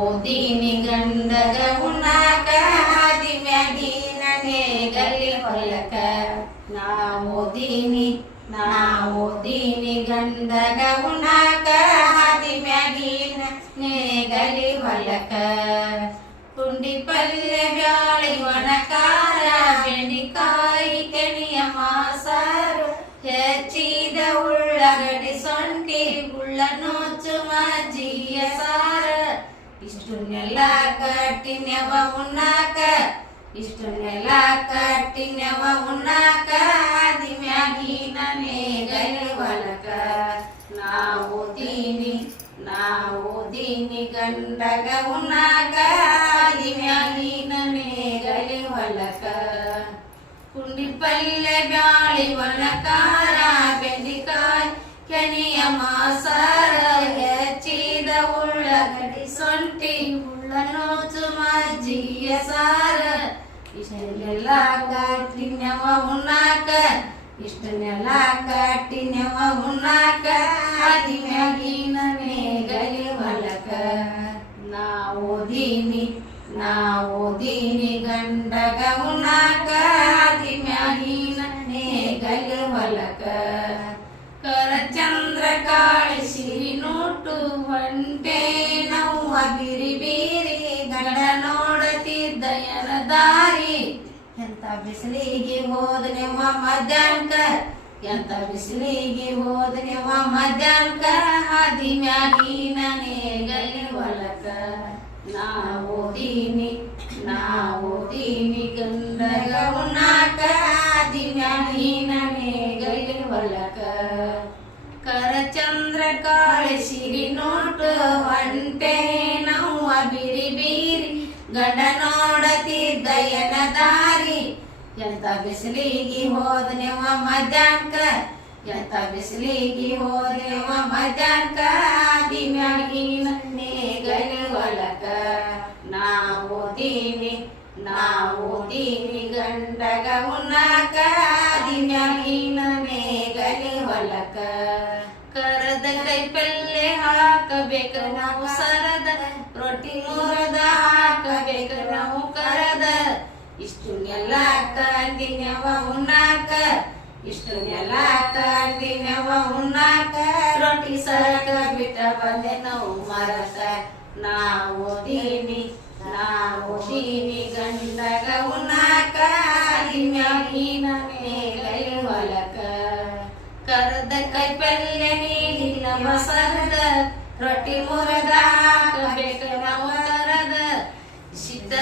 ಓದೀನಿ ಗಂಡಗ ಉಣ್ಣಾಕ ಹಾದಿ ಮ್ಯಾಗಿನ ನೇಗಲಿ ಹೊಲಕ ಓದೀನಿ ಗಂಡಗ ಉಣ್ಣಾಕ ಹಾದಿ ಮ್ಯಾಗಿನ ನೇಗಲಿ ಹೊಲಕ ಪುಂಡಿ ಪಲ್ಯ ಬ್ಯಾಳಿ ಒಣಕಾರ ಬೆಂಡಿಕಾಯಿ ಕೆಣಿಯ ಮಾಸಾರು ಹೆಚ್ಚಿದ ಉಳ್ಳಾಗಡ್ಡಿ ಸೊಂಟಿ ಗುಳ್ಳ ನೋಚು ಮಜ್ಜಿಯ ಸಾರ ಇಷ್ಟನ್ನೆಲ್ಲ ಕಟ್ಟಿನ್ಯವ ಉಣ್ಣಾಕ ಹಾದಿ ಮ್ಯಾಗಿನ ನೇಗಲಿ ಹೊಲಕ ಓದೀನಿ ಗಂಡಗ ಉಣ್ಣಾಕ ಹಾದಿ ಮ್ಯಾಗಿನ ನೇಗಲಿ ಹೊಲಕ ಪುಂಡಿ ಪಲ್ಯ ಬ್ಯಾಳಿ ಒಣಕಾರ ಬೆಂಡಿಕಾಯಿ ಕೆಣಿಯ ಮಾಸಾರ ಹೆಚ್ಚಿದ ಉಳ್ಳಾಗಡ್ಡಿ ಸೊಂಟಿ ಉಳ್ಳ ನೋಚು ಮಜ್ಜಿಯ ಸಾರ ಇಷ್ಟನ್ನೆಲ್ಲ ಕಟ್ಟಿನ್ಯವ ಉಣ್ಣಾಕ ಹಾದಿ ಮ್ಯಾಗಿನ ನೇಗಲಿ ಹೊಲಕ ಓದೀನಿ ಗಂಡಗ ಉಣ್ಣಾಕ ಹಾದಿ ಮ್ಯಾಗಿನ ನೇಗಲಿ ಹೊಲಕ ಕರಚಂದ್ರ ಕಾಳಿ ಸಿರಿ ನೋಟು ಒಂಟೆ ನವ್ವ ಬಿರಿ ಗಂಡ ನೋಡತಿದ್ದ ದಾರಿ ಎಂತ ಬಿಸಿಲಿಗೆ ಹೋದನೆವ ಮಧ್ಯಾಹ್ನಕ ಹಾದಿ ಮ್ಯಾಗಿನ ನೇಗಲಿ ಹೊಲಕ ಓದೀನಿ ಗಂಡಗ ಉಣ್ಣಾಕ ಹಾದಿ ಮ್ಯಾಗಿನ ನೇಗಲಿ ಹೊಲಕ ಕರಚಂದ್ರ ಕಾಳಿ ಸಿರಿ ನೋಟು ಒಂಟೆ ನವ್ವ ಬಿರಿ ಗಂಡ ನೋಡತಿದ್ದ ದಾರಿ ಎಂತ ಬಿಸಿಲಿಗೆ ಹೋದನೆವ ಮಧ್ಯಾಹ್ನಕ ಹಾದಿ ಮ್ಯಾಗಿನ ನೇಗಲಿ ಹೊಲಕ ಓದೀನಿ ಗಂಡಗ ಉಣ್ಣಾಕ ಹಾದಿ ಮ್ಯಾಗಿನ ನೇಗಲಿ ಹೊಲಕ ಕರದ ಕೈ ಪಲ್ಲೆ ಹಾಕಬೇಕ ನಾವು ಸರದ ರೊಟ್ಟಿ ಮುರದ ಹಾಕಬೇಕ ನಾವು ಕರದ ಇಷ್ಟನ್ನೆಲ್ಲ ಕಂದಿನವ ಉಣ್ಣಾಕ ರೊಟ್ಟಿ ಸರಕ ಬಿಟ್ಟ ಬಂದೆ ನಾವು ಮರಕ ಓದೀನಿ ಗಂಡಗ ಉಣ್ಣಾಕ ಹಾದಿ ಮ್ಯಾಗಿನ ನೇಗಲಿ ಹೊಲಕ ಕರದ ಕೈ ಪಲ್ಯ ನೀಡಿನ ಮಸರದ ರೊಟ್ಟಿ ಮುರದ ಹಾಕಬೇಕ ನಾವು ತರದ ಸಿದ್ಧ